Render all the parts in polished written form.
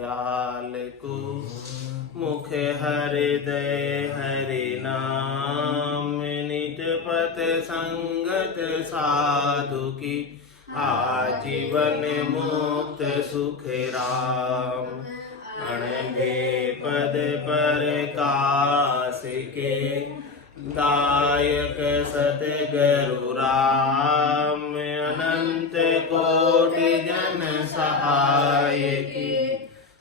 लाल को मुख हृदय हरि नाम निजपत संगत साधु की आजीवन मुक्त सुख राम। अणबे पद पर कास के दायक सतगुरु राम। अनंत कोटि जन सहाय की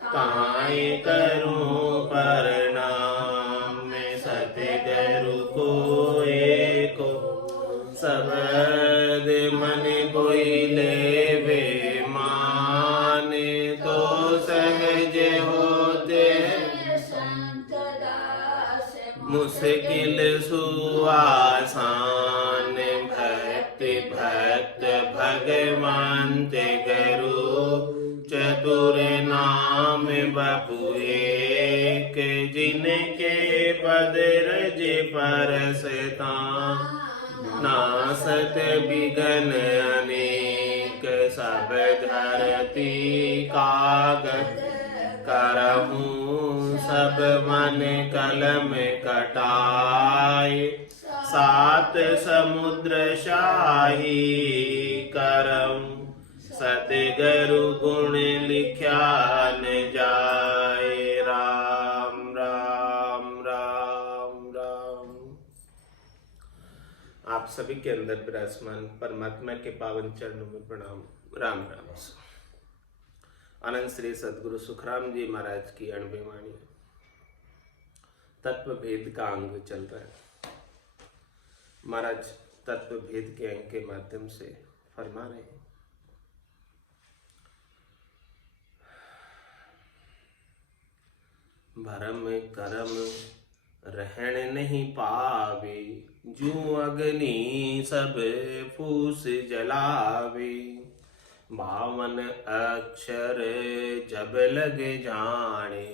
ताई करूं प्रणाम। सतगुरु को एको शब्द मन कोई लेवे मान। तो सहज होते मुश्किल सुआसान। भक्ति भक्त भगवान ते गुरु चतुर नाम बपु एक। जिनके पद रज परसता नासत विघ्न अनेक। सब धरती कागज करहूँ सब मन कलम कटाए। सात समुद्र शाही करऊँ सतगुरु गुण लिख्या न जाए। राम राम राम राम। आप सभी के अंदर विराजमान परमात्मा के पावन चरणों में प्रणाम। राम राम। अनंत श्री सदगुरु सुखराम जी महाराज की अणबे वाणी तत्व भेद का अंग चल रहा है। महाराज तत्व भेद के अंग के माध्यम से फरमा रहे हैं, भरम करम रहन नहीं पावे। जू अग्नि सब फूस जलावे। 52 अक्षर जब लगे जाने।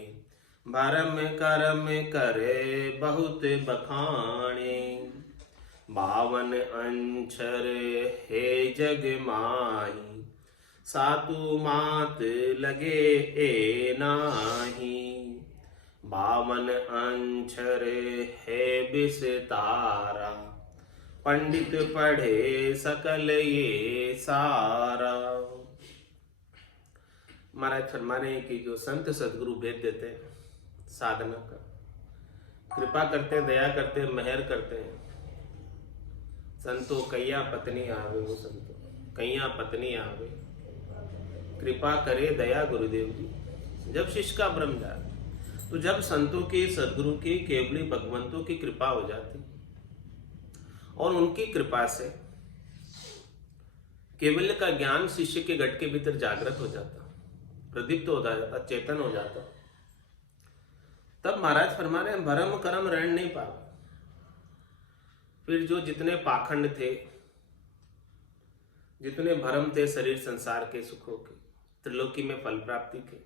भरम करम करे बहुत बखाने। 52 अक्षर हे जग माही। सातु मात लगे ए नाही। 52 अक्षर है विस्तारा। पंडित पढ़े सकल ये सारा। महाराज फरमा रहे हैं कि जो संत सदगुरु भेद देते हैं साधना का, कृपा करते हैं, दया करते हैं, मेहर करते हैं। संतो कैया पत्नी आवे, वो संतो कैया पत्नी आवे। कृपा करे दया गुरुदेव जी। जब शिष्य का ब्रह्म जाए तो जब संतों की सदगुरु की केवली भगवंतों की कृपा हो जाती और उनकी कृपा से केवल्य का ज्ञान शिष्य के घट के भीतर जागृत हो जाता, प्रदीप्त हो जाता, चेतन हो जाता, तब महाराज फरमा रहे हैं भरम करम रहन नहीं पावे। फिर जो जितने पाखंड थे, जितने भरम थे शरीर संसार के सुखों के, त्रिलोकी में फल प्राप्ति के,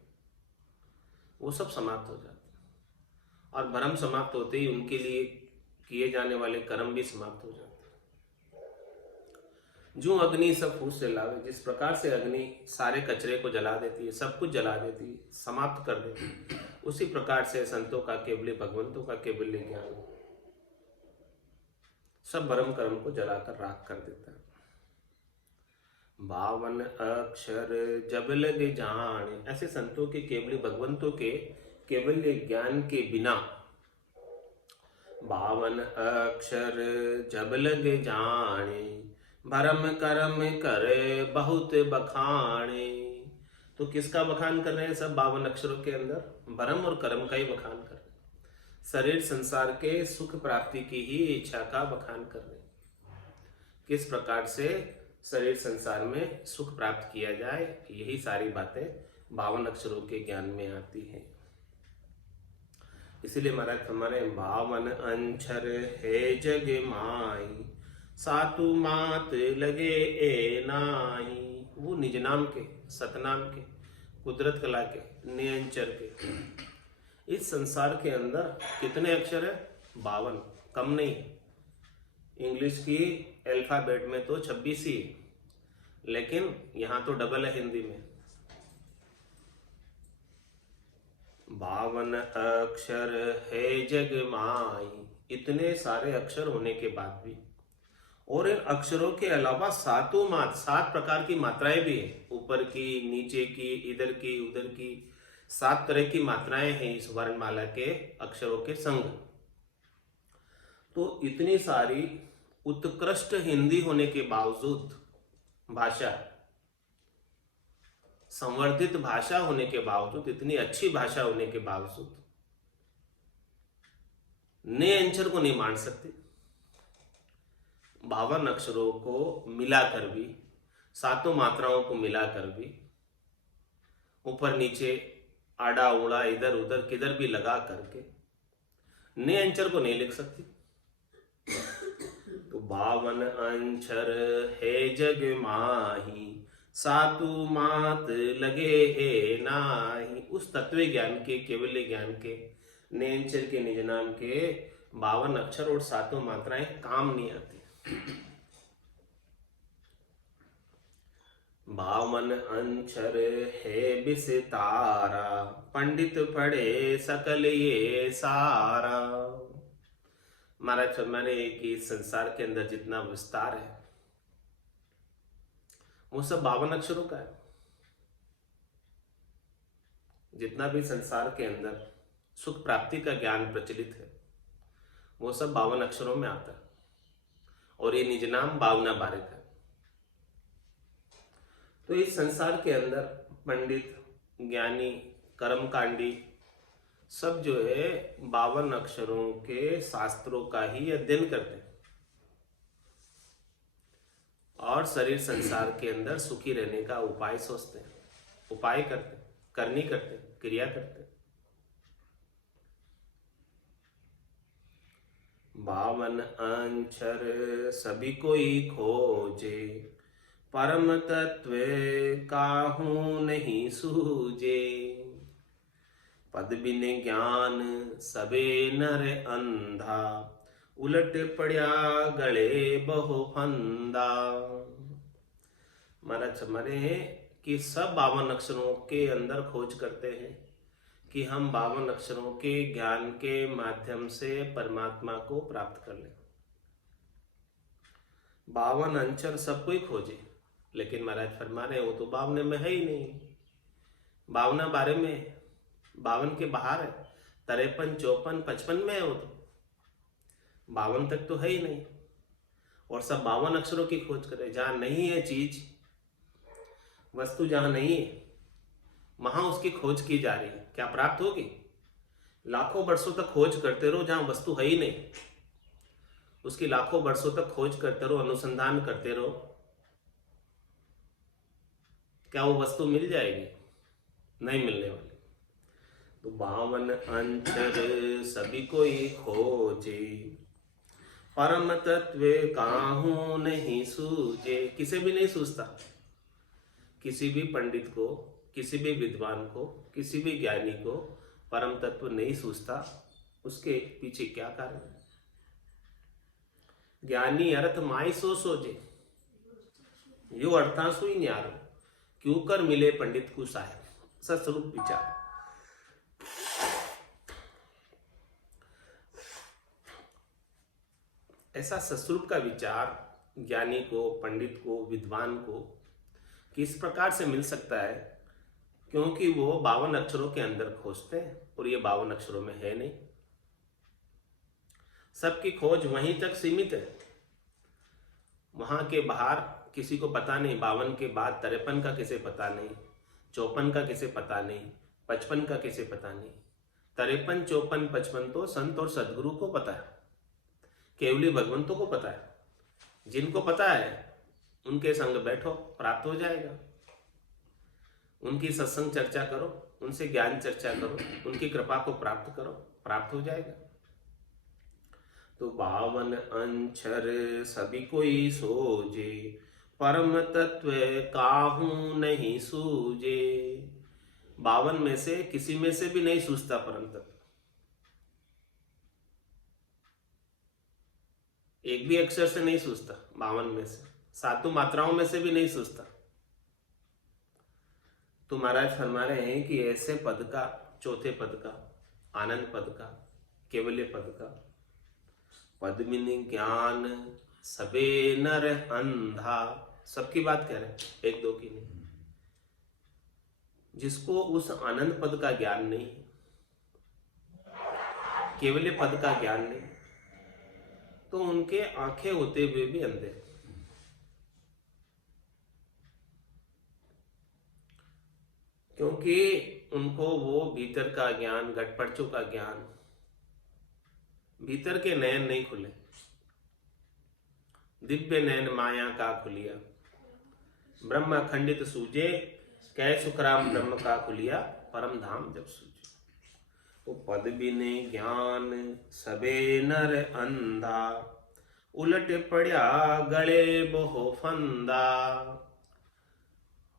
वो सब समाप्त हो जाते। और भरम समाप्त होते ही उनके लिए किए जाने वाले कर्म भी समाप्त हो जाते। जो अग्नि सब फूस से लावे, जिस प्रकार से अग्नि सारे कचरे को जला देती है, सब कुछ जला देती है, समाप्त कर देती है, उसी प्रकार से संतों का केवल भगवंतों का केवल ज्ञान सब भरम कर्म को जलाकर राख कर देता है। 52 अक्षर जब लगे जाने। ऐसे संतों के केवल भगवंतों के केवल ज्ञान के बिना 52 अक्षर जब लगे जाने। भरम कर्म करे बहुत बखाने। तो किसका बखान कर रहे हैं सब 52 अक्षरों के अंदर? भरम और कर्म का ही बखान कर रहे हैं। शरीर संसार के सुख प्राप्ति की ही इच्छा का बखान कर रहे हैं। किस प्रकार से शरीर संसार में सुख प्राप्त किया जाए, यही सारी बातें 52 अक्षरों के ज्ञान में आती हैं। इसीलिए महाराज हमारे 52 अक्षर है जग माई। सातु मात लगे ए नाई। वो निज नाम के, सतनाम के, कुदरत कला के, नियंचर के। इस संसार के अंदर कितने अक्षर है? 52, कम नहीं। इंग्लिश की अल्फाबेट में तो 26 ही, लेकिन यहाँ तो डबल है हिंदी में। 52 अक्षर है जग माई। इतने सारे अक्षर होने के बाद भी, और इन अक्षरों के अलावा सात प्रकार की मात्राएं भी हैं, ऊपर की, नीचे की, इधर की, उधर की, 7 तरह की मात्राएं हैं इस वर्णमाला के अक्षरों के संग। तो इतनी सारी उत्कृष्ट हिंदी होने के बावजूद, भाषा संवर्धित भाषा होने के बावजूद, इतनी अच्छी भाषा होने के बावजूद नए अक्षर को नहीं मान सकते। 52 अक्षरों को मिलाकर भी, 7 मात्राओं को मिलाकर भी, ऊपर नीचे आड़ा उड़ा इधर उधर किधर भी लगा करके नए अक्षर को नहीं लिख सकती। तो 52 अक्षर है जग माही, 7 मात लगे है नाही। उस तत्व ज्ञान के, केवल ज्ञान के, नेंचर के, निज नाम के 52 अक्षर और 7 मात्राएं काम नहीं आती। 52 अक्षर है विस्तारा, पंडित पढ़े सकल ये सारा। महाराज फरमाने कि संसार के अंदर जितना विस्तार है वो सब 52 अक्षरों का है। जितना भी संसार के अंदर सुख प्राप्ति का ज्ञान प्रचलित है वो सब 52 अक्षरों में आता है, और ये निज नाम 52 बारिक है। तो इस संसार के अंदर पंडित, ज्ञानी, कर्मकांडी सब जो है 52 अक्षरों के शास्त्रों का ही अध्ययन करते हैं और शरीर संसार के अंदर सुखी रहने का उपाय सोचते हैं, उपाय करते हैं, करनी करते हैं, क्रिया करते हैं। 52 अक्षर सभी कोई खोजे, परम तत्व काहू नहीं सूझे। पद बिन ज्ञान सबे नर अंधा, उलट पड़ा गले बहु फंदा। महाराज हमारे कि सब 52 अक्षरों के अंदर खोज करते हैं कि हम 52 अक्षरों के ज्ञान के माध्यम से परमात्मा को प्राप्त कर लें। 52 अक्षर सब कोई खोजे, लेकिन महाराज फरमा रहे वो तो 52 में है ही नहीं। 52 बारे में 52 के बाहर है, 53, 54, 55 में है वो तो 52 तक तो है ही नहीं। और सब 52 अक्षरों की खोज करे। जहां नहीं है चीज, वस्तु जहां नहीं है वहां उसकी खोज की जा रही है। क्या प्राप्त होगी? लाखों वर्षों तक खोज करते रहो, जहां वस्तु है ही नहीं उसकी लाखों वर्षों तक खोज करते रहो, अनुसंधान करते रहो, क्या वो वस्तु मिल जाएगी? नहीं मिलने वाली। तो 52 अक्षर सभी कोई खोजे, परम तत्व काहू नहीं सूझे। किसे भी नहीं सूझता। किसी भी पंडित को, किसी भी विद्वान को, किसी भी ज्ञानी को परम तत्व नहीं सूझता। उसके पीछे क्या कारण है? ज्ञानी अर्थ माई सो सोजे, यो अर्थांसु ही न्यारो, क्यों कर मिले पंडित को साहेब। सस्वरूप विचार। ऐसा सस्वरूप का विचार ज्ञानी को, पंडित को, विद्वान को किस प्रकार से मिल सकता है? क्योंकि वो 52 अक्षरों के अंदर खोजते हैं और ये 52 अक्षरों में है नहीं। सबकी खोज वहीं तक सीमित है, वहां के बाहर किसी को पता नहीं। 52 के बाद 53 का किसे पता नहीं, 54 का किसे पता नहीं, 55 का किसे पता नहीं। 53, 54, 55 तो संत और सदगुरु को पता है, केवली भगवंतों को पता है। जिनको पता है उनके संग बैठो, प्राप्त हो जाएगा। उनकी सत्संग चर्चा करो, उनसे ज्ञान चर्चा करो, उनकी कृपा को प्राप्त करो, प्राप्त हो जाएगा। तो 52 अक्षर सभी कोई सोजे, परम तत्व काहू नहीं सूझे। 52 में से किसी में से भी नहीं सूझता परम तत्व। एक भी अक्षर से नहीं सूझता 52 में से, 7 मात्राओं में से भी नहीं सूझता। तो महाराज फरमा रहे हैं कि ऐसे पद का चौथे पद का, आनंद पद का, केवल्य पद का। पद्मिनी ज्ञान सबे नर अंधा, सबकी बात कह रहे हैं, एक दो की नहीं। जिसको उस आनंद पद का ज्ञान नहीं, केवल्य पद का ज्ञान नहीं, तो उनके आंखें होते हुए भी अंधे। क्योंकि उनको वो भीतर का ज्ञान, घटपटचों का ज्ञान, भीतर के नयन नहीं खुले। दिव्य नयन माया का खुलिया, ब्रह्म अखंडित सूझे, कै सुखराम ब्रह्म का खुलिया, परम धाम जब सूझे। तो पद बिने ज्ञान सबे नर अंधा, उलट पड़ा गले बहु फंदा।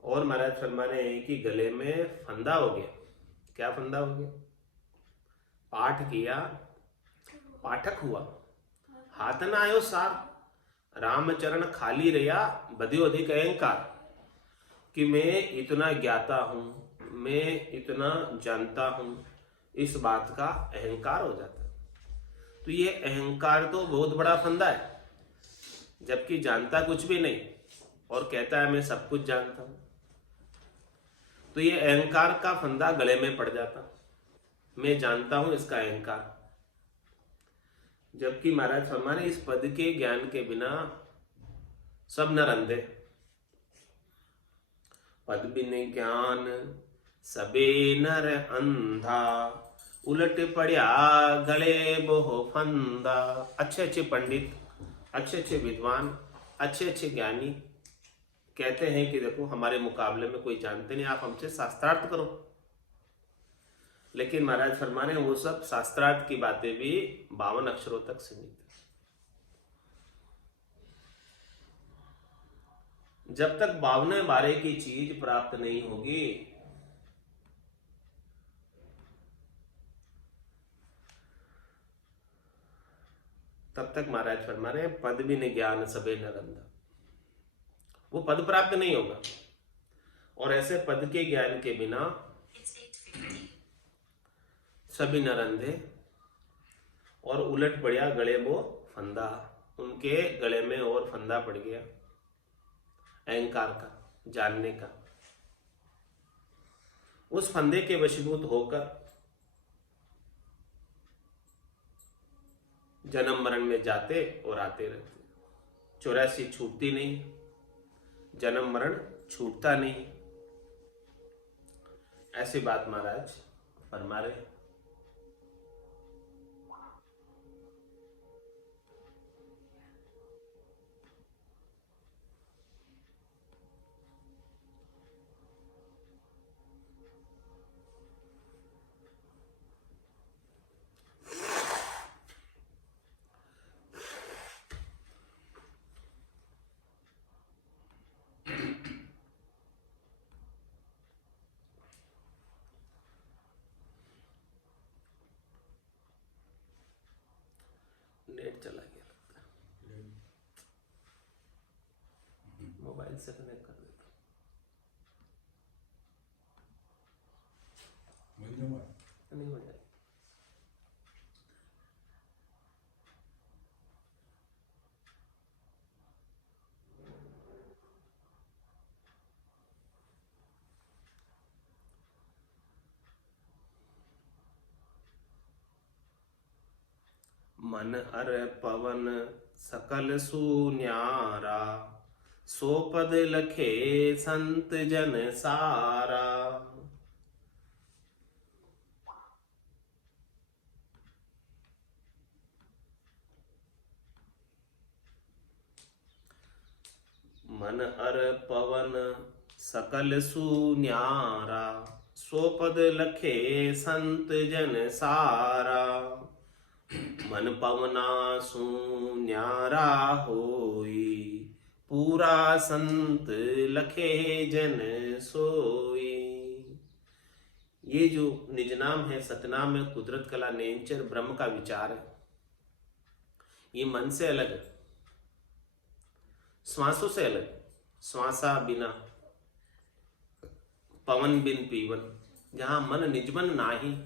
और महाराज फरमाने कि गले में फंदा हो गया। क्या फंदा हो गया? पाठ किया, पाठक हुआ, हाथ ना आयो सार, रामचरण खाली रहा, बधियो अधिक अहंकार। कि मैं इतना ज्ञाता हूं, मैं इतना जानता हूं, इस बात का अहंकार हो जाता है। तो ये अहंकार तो बहुत बड़ा फंदा है, जबकि जानता कुछ भी नहीं और कहता है मैं सब कुछ जानता हूं। तो ये अहंकार का फंदा गले में पड़ जाता, मैं जानता हूं, इसका अहंकार। जबकि महाराज फरमाने इस पद के ज्ञान के बिना सब नर अंधे। पद बिन ज्ञान सबे नर अंधा, उलट पड़ा गले बहु फंदा। अच्छे अच्छे पंडित, अच्छे अच्छे विद्वान, अच्छे अच्छे ज्ञानी कहते हैं कि देखो हमारे मुकाबले में कोई जानते नहीं, आप हमसे शास्त्रार्थ करो। लेकिन महाराज फरमाने वो सब शास्त्रार्थ की बातें भी 52 अक्षरों तक सीमित है। जब तक 52 बारे की चीज प्राप्त नहीं होगी, तब तक महाराज फरमा रहे हैं पद भी नहीं ज्ञान सबे नर अंधा, वो पद प्राप्त नहीं होगा। और ऐसे पद के ज्ञान के बिना सभी नर अंधे। और उलट पड़ा गले वो फंदा, उनके गले में और फंदा पड़ गया अहंकार का, जानने का। उस फंदे के वशीभूत होकर जन्म मरण में जाते और आते रहते। 84 छूटती नहीं, जन्म मरण छूटता नहीं। ऐसी बात महाराज फरमा रहे। नेट चला गया लगता है, मोबाइल से कनेक्ट कर देता नहीं हो जाए। मन अर पवन सकल सुन्यारा, सो पद लखे संत जन सारा। मन अर पवन सकल सुन्यारा, सो पद लखे संत जन सारा। मन पवना सुन्यारा होई, पूरा संत लखे जन सोई। ये जो निज नाम है, सतनाम है, कुदरत कला नेचर ब्रह्म का विचार है, ये मन से अलग है, श्वासों से अलग। श्वासा बिना, पवन बिन पीवन, जहां मन निजमन नाही,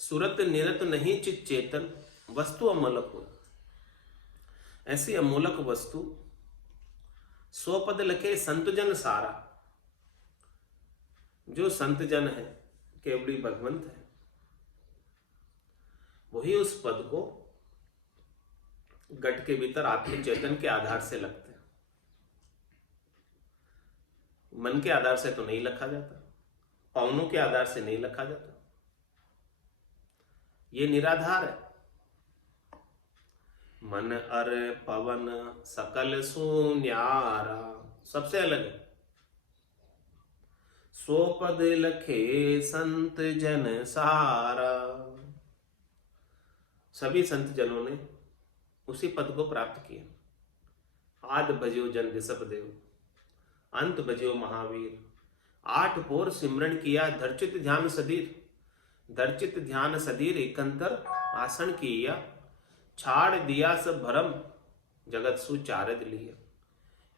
सुरत निरत नहीं चित चेतन, वस्तु अमोलक हो। ऐसी अमोलक वस्तु सो पद लखे संत जन सारा। जो संत जन है, केवली भगवंत है, वही उस पद को गट के भीतर आत्म चेतन के आधार से लगते हैं। मन के आधार से तो नहीं लखा जाता, पवनों के आधार से नहीं लखा जाता। ये निराधार है। मन अर पवन सकल सुन्यारा, सबसे अलग है। सो पद लखे संत जन सारा। सभी संत जनों ने उसी पद को प्राप्त किया। आद भजियो जन ऋषभ देव, अंत भजियो महावीर। 8 पोर सिमरन किया धरचित ध्यान सदीर। धरचित ध्यान सदीर एकंतर आसन किया। छाड़ दिया सब भरम, जगत सु चारद लिया।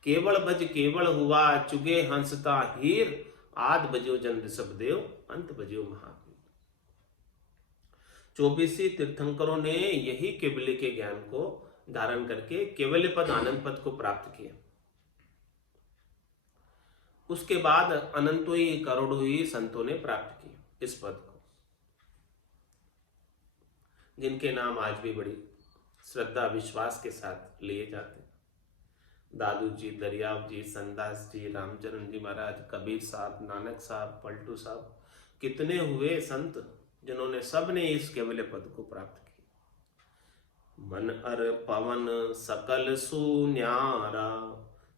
केवल भज केवल हुआ, चुगे हंसता हीर। आद बजियो जन ऋषभ देव, अंत बजियो महावीर। 24 तीर्थंकरों ने यही केवल्य के ज्ञान को धारण करके केवल्य पद आनंद पद को प्राप्त किया। उसके बाद अनंतों ही करोड़ों ही संतों ने प्राप्त किया इस पद को, जिनके नाम आज भी बड़ी श्रद्धा विश्वास के साथ लिए जाते हैं। दादू जी, दरियाव जी, संदास जी, रामचरण जी महाराज, कबीर साहब, नानक साहब, पलटू साहब, कितने हुए संत जिन्होंने सब ने इस केवल्य पद को प्राप्त किया। मन अर पवन सकल सुन्यारा,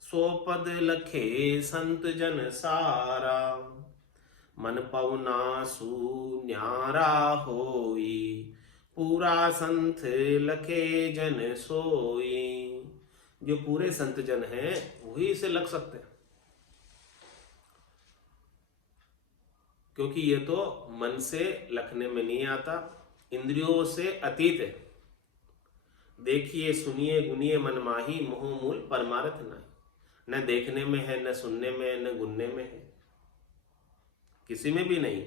सो पद लखे संत जन सारा। मन पवना सुन्यारा होई, पूरा संत लखे जन सोई। जो पूरे संत जन हैं वही इसे लग सकते हैं, क्योंकि ये तो मन से लखने में नहीं आता, इंद्रियों से अतीत है। देखिए सुनिए गुनिए मन माही, मोह मूल परमार्थ नहीं। न देखने में है, न सुनने में है, न गुनने में है, किसी में भी नहीं।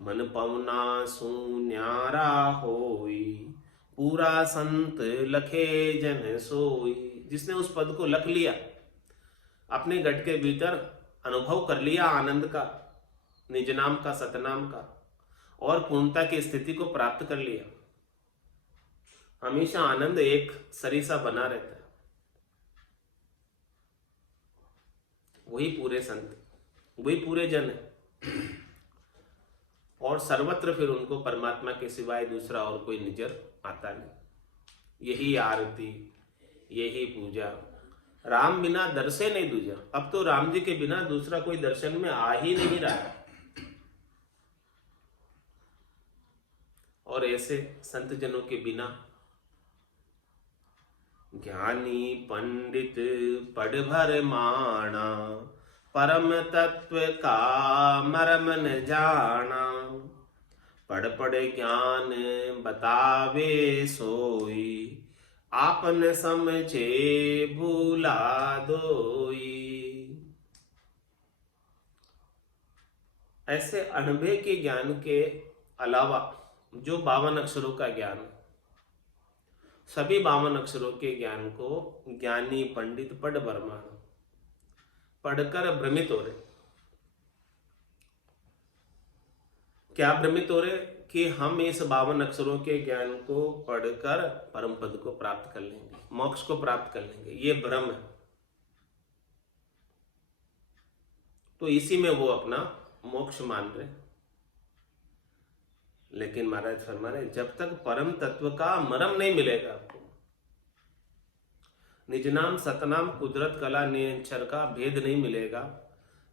मन पवना सुन्यारा होई, पूरा संत लखे जन सोई। जिसने उस पद को लख लिया, अपने गट के भीतर अनुभव कर लिया आनंद का, निज नाम का, सतनाम का, और पूर्णता की स्थिति को प्राप्त कर लिया, हमेशा आनंद एक सरिसा बना रहता है। वही पूरे संत, वही पूरे जन है। और सर्वत्र फिर उनको परमात्मा के सिवाय दूसरा और कोई नजर आता नहीं। यही आरती, यही पूजा। राम बिना दर्शे नहीं दूजा। अब तो राम जी के बिना दूसरा कोई दर्शन में आ ही नहीं रहा है। और ऐसे संत जनों के बिना ज्ञानी पंडित पढ़ भर माना, परम तत्व का मरम न जाना। पढ़ पढ़ ज्ञान बतावे सोई, आपन समझे भूला दोई। ऐसे अनभे के ज्ञान के अलावा जो 52 अक्षरों का ज्ञान, सभी 52 अक्षरों के ज्ञान को ज्ञानी पंडित पढ़ बरमान, पढ़कर भ्रमित हो रहे। क्या भ्रमित हो रहे? कि हम इस 52 अक्षरों के ज्ञान को पढ़कर परम पद को प्राप्त कर लेंगे, मोक्ष को प्राप्त कर लेंगे। ये भ्रम है। तो इसी में वो अपना मोक्ष मान रहे। लेकिन महाराज फरमा रहे, जब तक परम तत्व का मरम नहीं मिलेगा आपको, निज नाम सतनाम कुदरत कला नियंचर का भेद नहीं मिलेगा,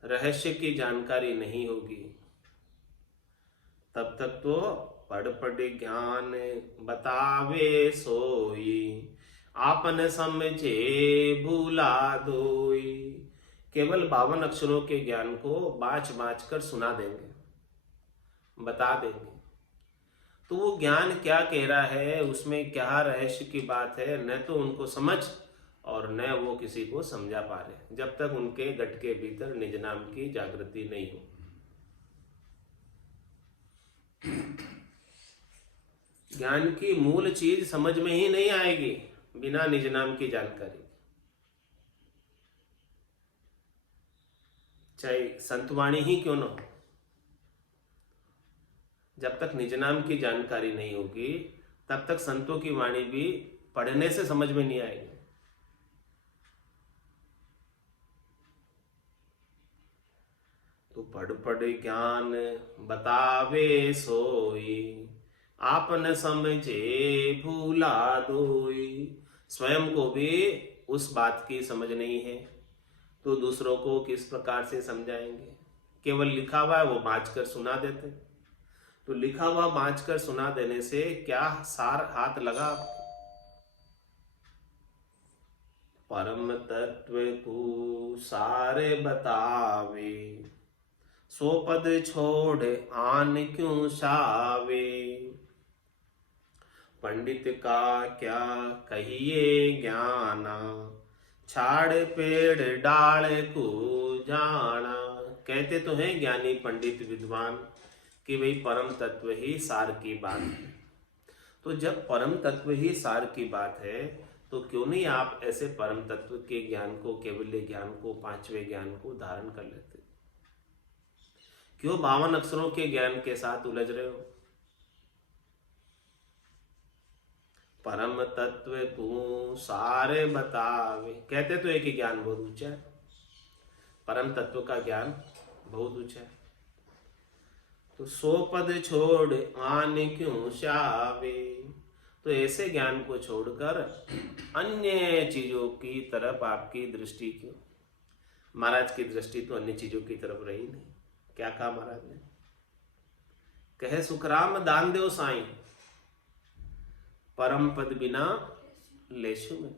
रहस्य की जानकारी नहीं होगी, तब तक तो पढ़ पढ़ ज्ञान बतावे सोई, आपन समझे भूला दोई। केवल 52 अक्षरों के ज्ञान को बाँच बाँच कर सुना देंगे, बता देंगे। तो वो ज्ञान क्या कह रहा है, उसमें क्या रहस्य की बात है, न तो उनको समझ और न वो किसी को समझा पा रहे, जब तक उनके गट के भीतर निज नाम की जागृति नहीं हो। ज्ञान की मूल चीज समझ में ही नहीं आएगी बिना निज नाम की जानकारी। चाहे संतवाणी ही क्यों न हो, जब तक निज नाम की जानकारी नहीं होगी तब तक संतों की वाणी भी पढ़ने से समझ में नहीं आएगी। तो पढ़ पढ़ ज्ञान बतावे सोई, आपन समझे भूला दोई। स्वयं को भी उस बात की समझ नहीं है तो दूसरों को किस प्रकार से समझाएंगे। केवल लिखा हुआ है वो बाँच कर सुना देते, तो लिखा हुआ बाँच कर सुना देने से क्या सार हाथ लगा। परम तत्व को सारे बतावे, सो पद छोड़ आन क्यों सावे। पंडित का क्या कहिए ज्ञाना, छाड़ पेड़ डाल को जाना। कहते तो हैं ज्ञानी पंडित विद्वान कि भाई परम तत्व ही सार की बात है। तो जब परम तत्व ही सार की बात है तो क्यों नहीं आप ऐसे परम तत्व के ज्ञान को, केवल्य ज्ञान को, पांचवें ज्ञान को धारण कर लेते। क्यों 52 अक्षरों के ज्ञान के साथ उलझ रहे हो। परम तत्व तू सारे बतावे, कहते तो एक ही ज्ञान बहुत ऊंचा है, परम तत्व का ज्ञान बहुत ऊंचा है। तो सो पद छोड़ आन क्यों शावे, तो ऐसे ज्ञान को छोड़कर अन्य चीजों की तरफ आपकी दृष्टि क्यों। महाराज की दृष्टि तो अन्य चीजों की तरफ रही नहीं। क्या कहा महाराज ने, कहे सुखराम दान देव साईं, परम पद बिना लेशु में।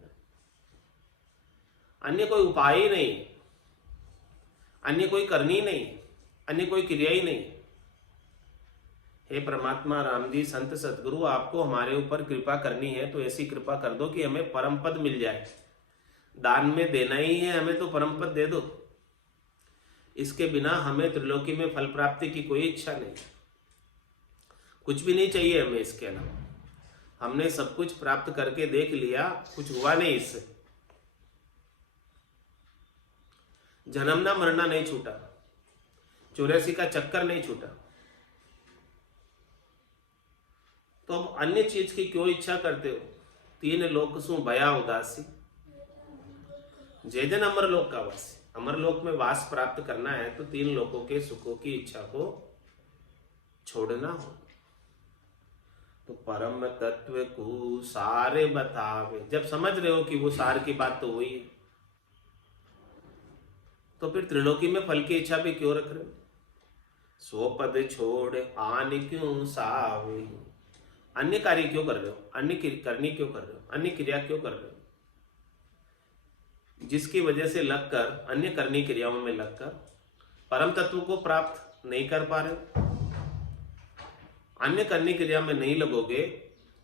अन्य कोई उपाय ही नहीं, अन्य कोई करनी नहीं, अन्य कोई क्रिया ही नहीं। हे परमात्मा राम जी, संत सतगुरु, आपको हमारे ऊपर कृपा करनी है तो ऐसी कृपा कर दो कि हमें परम पद मिल जाए। दान में देना ही है हमें तो परम पद दे दो। इसके बिना हमें त्रिलोकी में फल प्राप्ति की कोई इच्छा नहीं, कुछ भी नहीं चाहिए हमें इसके अलावा। हमने सब कुछ प्राप्त करके देख लिया, कुछ हुआ नहीं इससे। जन्मना मरना नहीं छूटा, 84 का चक्कर नहीं छूटा, तो अब अन्य चीज की क्यों इच्छा करते हो। 3 लोक सु भया उदासी, जय जन अमर लोक का वासी। अमर लोक में वास प्राप्त करना है तो 3 लोकों के सुखों की इच्छा को छोड़ना हो। तो परम तत्व को सारे बतावे, जब समझ रहे हो कि वो सार की बात तो वही है, तो फिर त्रिलोकी में फल की इच्छा भी क्यों रख रहे हो। सो पद छोड़ आन क्यों सावे, अन्य कार्य क्यों कर रहे हो, अन्य करनी क्यों कर रहे हो, अन्य क्रिया क्यों कर रहे हो, जिसकी वजह से लगकर अन्य करनी क्रियाओं में लगकर परम तत्व को प्राप्त नहीं कर पा रहे। अन्य करनी क्रिया में नहीं लगोगे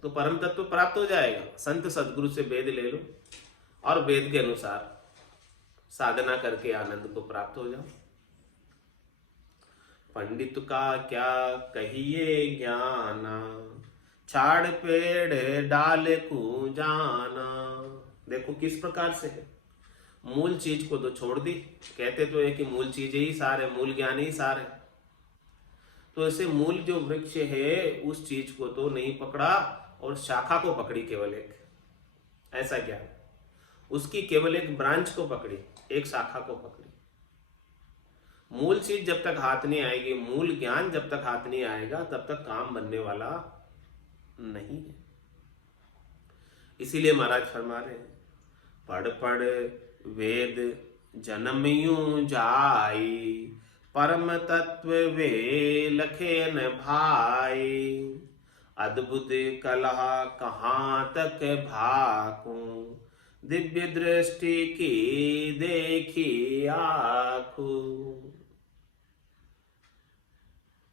तो परम तत्व प्राप्त हो जाएगा। संत सदगुरु से वेद ले लो और वेद के अनुसार साधना करके आनंद को प्राप्त हो जाओ। पंडित का क्या कहिए ज्ञाना, छाड़ पेड़ डाल को जाना। देखो किस प्रकार से है, मूल चीज को तो छोड़ दी। कहते तो है कि मूल चीज ही सार है, मूल ज्ञान ही सार है। तो ऐसे मूल जो वृक्ष है उस चीज को तो नहीं पकड़ा और शाखा को पकड़ी, केवल एक ऐसा ज्ञान, उसकी केवल एक ब्रांच को पकड़ी, एक शाखा को पकड़ी। मूल चीज जब तक हाथ नहीं आएगी, मूल ज्ञान जब तक हाथ नहीं आएगा तब तक काम बनने वाला नहीं है। इसीलिए महाराज फरमा रहे हैं, पढ़ पढ़ वेद जन्म यूं जाई, परम तत्व वे लखे न भाई। अद्भुत कलह कहाँ तक भाकू, दिव्य दृष्टि की देखी आँखू।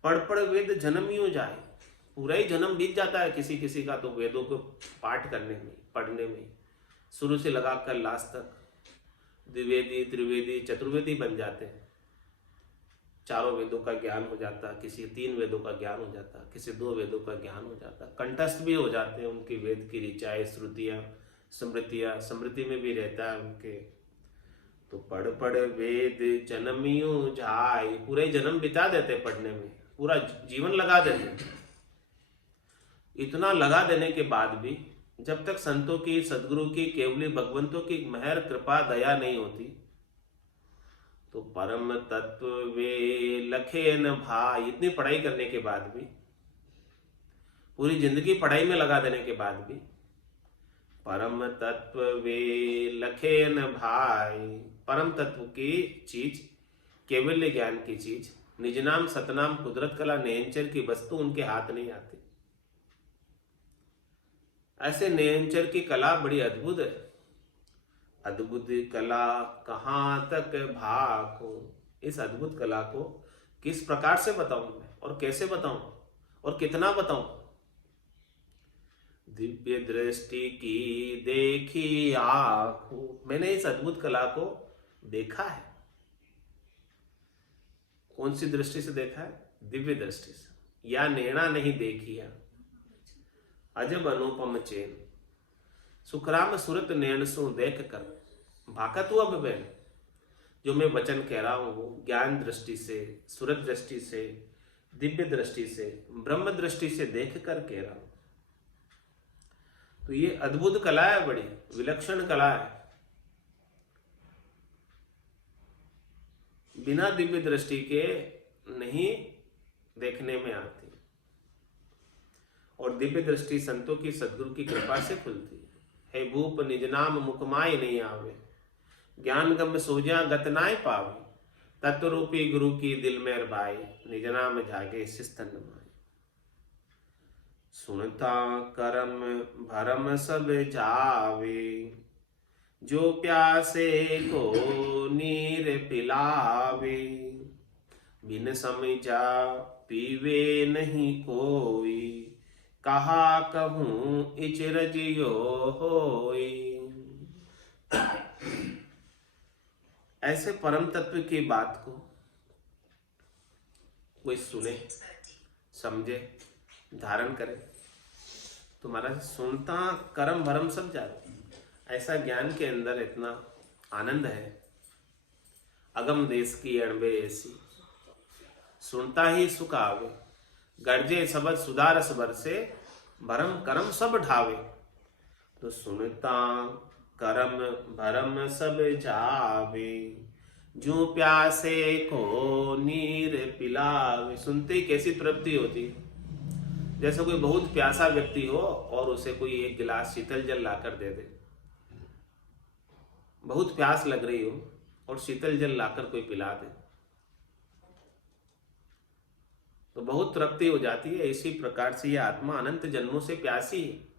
पढ़ पढ़ वेद जन्म यूं जाए, पूरा ही जन्म बीत जाता है किसी किसी का तो वेदों को पाठ करने में, पढ़ने में, शुरू से लगाकर लास्ट तक द्विवेदी त्रिवेदी चतुर्वेदी बन जाते हैं। चारों वेदों का ज्ञान हो जाता, किसी 3 वेदों का ज्ञान हो जाता, किसी 2 वेदों का ज्ञान हो जाता, कंठस्थ भी हो जाते हैं उनकी वेद की ऋचाएं, श्रुतियाँ, स्मृतियाँ, स्मृति में भी रहता है उनके। तो पढ़ पढ़ वेद जन्मियों जाए, पूरे जन्म बिता देते पढ़ने में, पूरा जीवन लगा देते। इतना लगा देने के बाद भी जब तक संतों की, सदगुरु की, केवली भगवंतों की मेहर कृपा दया नहीं होती, तो परम तत्व वे लखे न भाई, इतनी पढ़ाई करने के बाद भी, पूरी जिंदगी पढ़ाई में लगा देने के बाद भी, परम तत्व वे लखे न भाई, परम तत्व की चीज, केवल्य ज्ञान की चीज, निज नाम सतनाम कुदरत कला नेंचर की वस्तु उनके हाथ नहीं आती। ऐसे नेंचर की कला बड़ी अद्भुत है। अद्भुत कला कहाँ तक भाखो, इस अद्भुत कला को किस प्रकार से बताऊं मैं, और कैसे बताऊं, और कितना बताऊं। दिव्य दृष्टि की देखी आंखों, मैंने इस अद्भुत कला को देखा है। कौन सी दृष्टि से देखा है? दिव्य दृष्टि से। या नैना नहीं देखिया अजब अनुपम चैन, सुखराम सुरत नैन सु देख कर भाका तू अब बहन। जो मैं वचन कह रहा हूं वो ज्ञान दृष्टि से, सुरत दृष्टि से, दिव्य दृष्टि से, ब्रह्म दृष्टि से देख कर कह रहा हूं। तो ये अद्भुत कला है, बड़ी विलक्षण कला है, बिना दिव्य दृष्टि के नहीं देखने में आती। और दिव्य दृष्टि संतों की, सदगुरु की कृपा से खुलती है। भूप निज नाम मुखमाय नहीं आवे, ज्ञान गम सोजा गतनाय पावे, तत्वरूपी गुरु की दिल में बाई, निज नाम जागे सिस्तन माय। सुनता करम भरम सब जावे, जो प्यासे को नीर पिलावे, बिन समझा पीवे नहीं कोई, कहा कहूं इचरजियो होई। ऐसे परम तत्व की बात को कोई सुने, समझे, धारण करे, तुम्हारा सुनता करम भरम सब जाए। ऐसा ज्ञान के अंदर इतना आनंद है, अगम देश की अणबे ऐसी, सुनता ही सुख आवे, गर्जे सबद सुधारस बरसे, भरम करम सब ढावे। तो सुनता करम भरम सब जावे, जो प्यासे को नीर पिलावे। सुनते ही कैसी तृप्ति होती, जैसे कोई बहुत प्यासा व्यक्ति हो और उसे कोई एक गिलास शीतल जल लाकर दे दे। बहुत प्यास लग रही हो और शीतल जल लाकर कोई पिला दे तो बहुत तृप्ति हो जाती है। इसी प्रकार से यह आत्मा अनंत जन्मों से प्यासी है।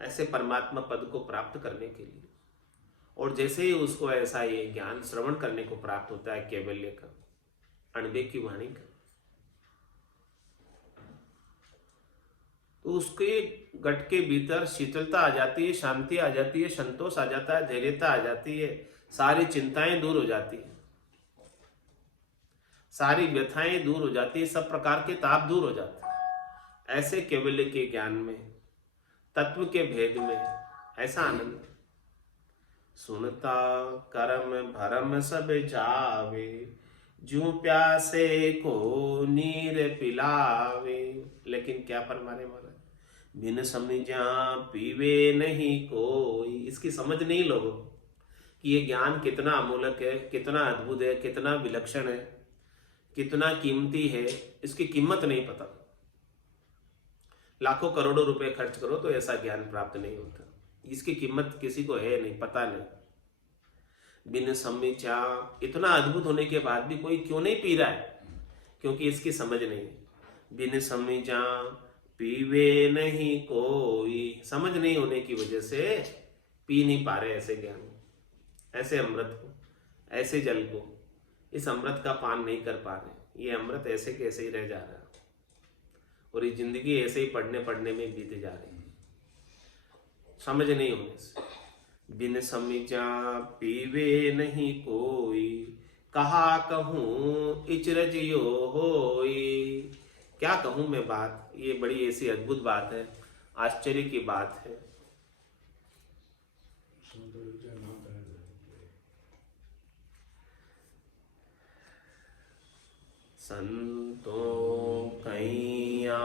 ऐसे परमात्मा पद को प्राप्त करने के लिए, और जैसे ही उसको ऐसा ये ज्ञान श्रवण करने को प्राप्त होता है, कैवल्य का, अणबे की वाणी का, तो उसके गट के भीतर शीतलता आ जाती है, शांति आ जाती है, संतोष आ जाता है, धैर्यता आ जाती है, सारी चिंताएं दूर हो जाती है, सारी व्यथाएं दूर हो जाती है, सब प्रकार के ताप दूर हो जाते हैं। ऐसे केवल्य के ज्ञान में, तत्व के भेद में ऐसा आनंद। सुनता करम भरम सब जावे, जू प्यासे को नीर पिलावे। लेकिन क्या फरमाने वाला, बिन समझा पीवे नहीं कोई। इसकी समझ नहीं लोगों कि ये ज्ञान कितना अमूलक है, कितना अद्भुत है, कितना विलक्षण है, कितना कीमती है, इसकी कीमत नहीं पता। लाखों करोड़ों रुपए खर्च करो तो ऐसा ज्ञान प्राप्त नहीं होता। इसकी कीमत किसी को है नहीं, पता नहीं। बिन समझा, इतना अद्भुत होने के बाद भी कोई क्यों नहीं पी रहा है? क्योंकि इसकी समझ नहीं। बिन समझा पीवे नहीं कोई, समझ नहीं होने की वजह से पी नहीं पा रहे ऐसे ज्ञान, ऐसे अमृत को, ऐसे जल को, इस अमृत का पान नहीं कर पा रहे। ये अमृत ऐसे के ऐसे ही रह जा रहा है और ये जिंदगी ऐसे ही पढ़ने पढ़ने में बीते जा रही है, समझ नहीं होने से। बिन समझा पीवे नहीं कोई, कहा कहूँ इचरज यो होई। क्या कहूँ मैं बात, ये बड़ी ऐसी अद्भुत बात है, आश्चर्य की बात है। संतों कैया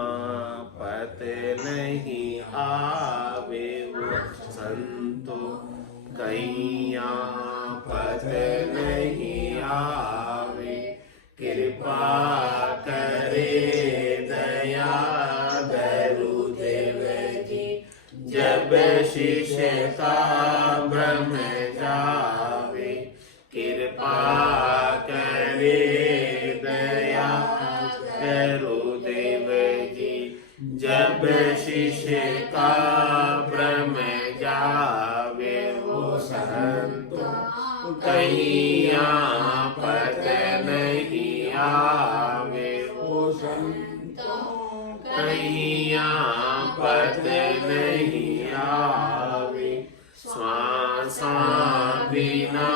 पत नहीं आवे वो, संतों कैया पत नहीं आवे। कृपा करे दया गुरुदेव जी, जब शिष्य का भ्रम जावे। कृपा करे दया गुरुदेव जी, जब शिष्य का भ्रम जावे। वो संतों कैया पत नहीं आवे, वो संतों कैया पत नहीं आवे। श्वासा बिना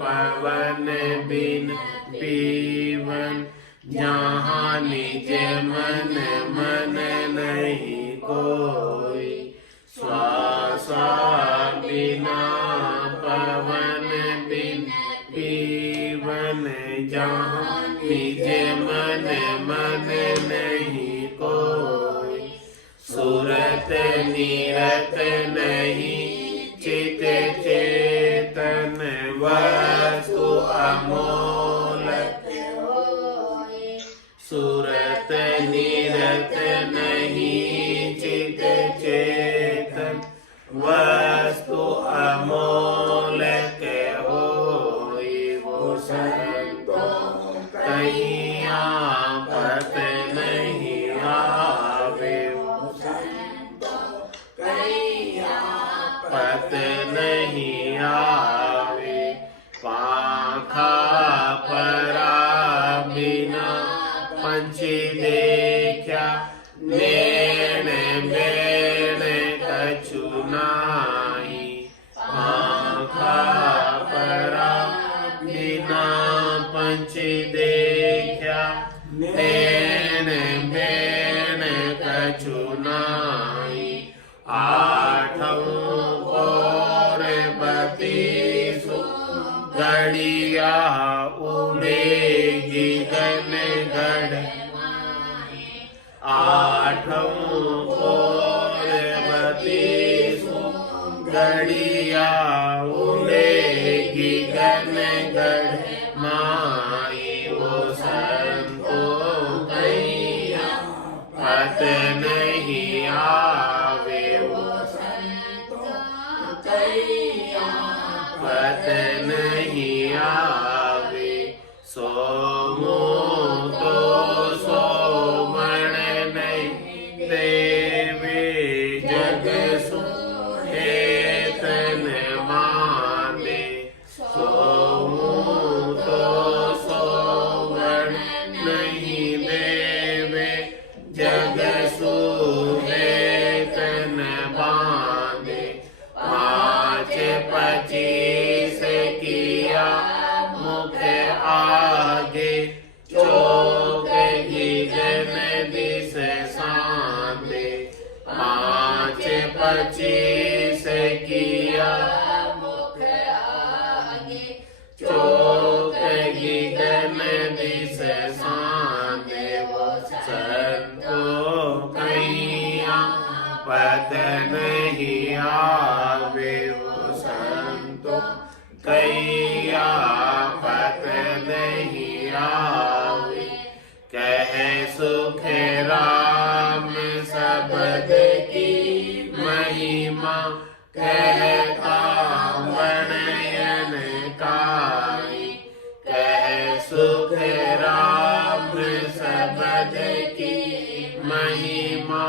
पवन बिन पीवन, जहाँ निज मन मन नहीं कोई। श्वासा बिना पवन बिन पीवन, जहाँ निज मन मन नहीं कोई। सुरत निरत नहीं चित चेतन, वस्तु अमोलक होय। सुरत निरत नहीं चित चेतन, वस्तु अमोलक होय। वो संतों कैया पत नहीं आवे, वो संतों कैया पत नहीं आवे। पाखा परा बिना पंछी देखा, नैन बैन कछु नाई। पाखा परा बिना पंछी देखा, नैन बैन कछु नाई। आठों और बत्तीसों घड़िया उड़ेगी गन गढ़। आठों और बत्तीसों घड़िया उड़ेगी गन गढ़ माई। वो संतों कैया पत नहीं आवे, वो संतों कैया पत नहीं आवे। सोमो तो सोमण नहीं देवे, जग सुहेतन माने। सोमो तो सोमण नहीं देवे, जग सुहेतन बांधे। पाँच पचीस किया मुख आगे, चौक गीजन दिस सांधे। पाँच पचीस किया मुख आगे, चौक गीजन दिस सांधे। वो संतों कैया पत नहीं आवे, वो संतों कैया पत नहीं आवे। कह सुख राम शब्द की महिमा, कहता वर्णयन काई। कह सुख राम शब्द की महिमा,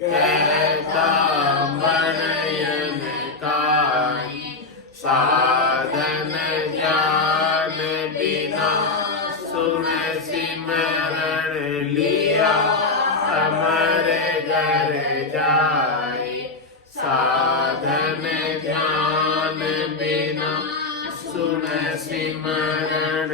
कहता वर्णयन काई। साधन ज्ञान बिना सुन सिमरण लिया, अमर घर जाए। साधन ध्यान बिना सुन सिमरण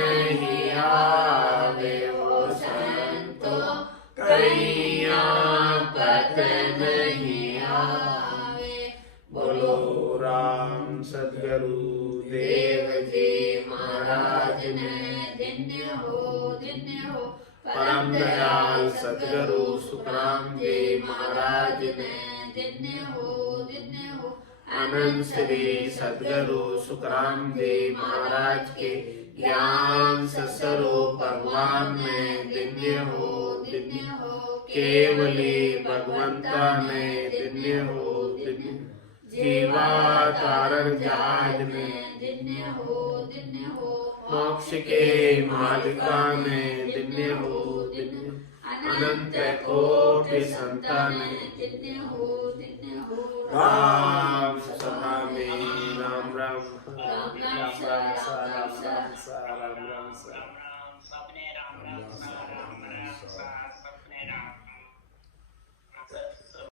नहीं आवे वो संतो, कहिया पत नहीं आवे। बोलो राम सद्गुरु देव जी महाराज ने धन्य हो परम दयाल सद्गुरु सुखराम जी महाराज ने धन्य हो अनंत श्री सद्गुरु सुखराम जी महाराज के ज्ञान स्वरूप भगवान ने धन्य हो केवली भगवंता ने धन्य हो जीवा तारण जहाज ने धन्य हो मोक्ष के मालिका ने धन्य हो अनंत कोटि संता ने धन्य हो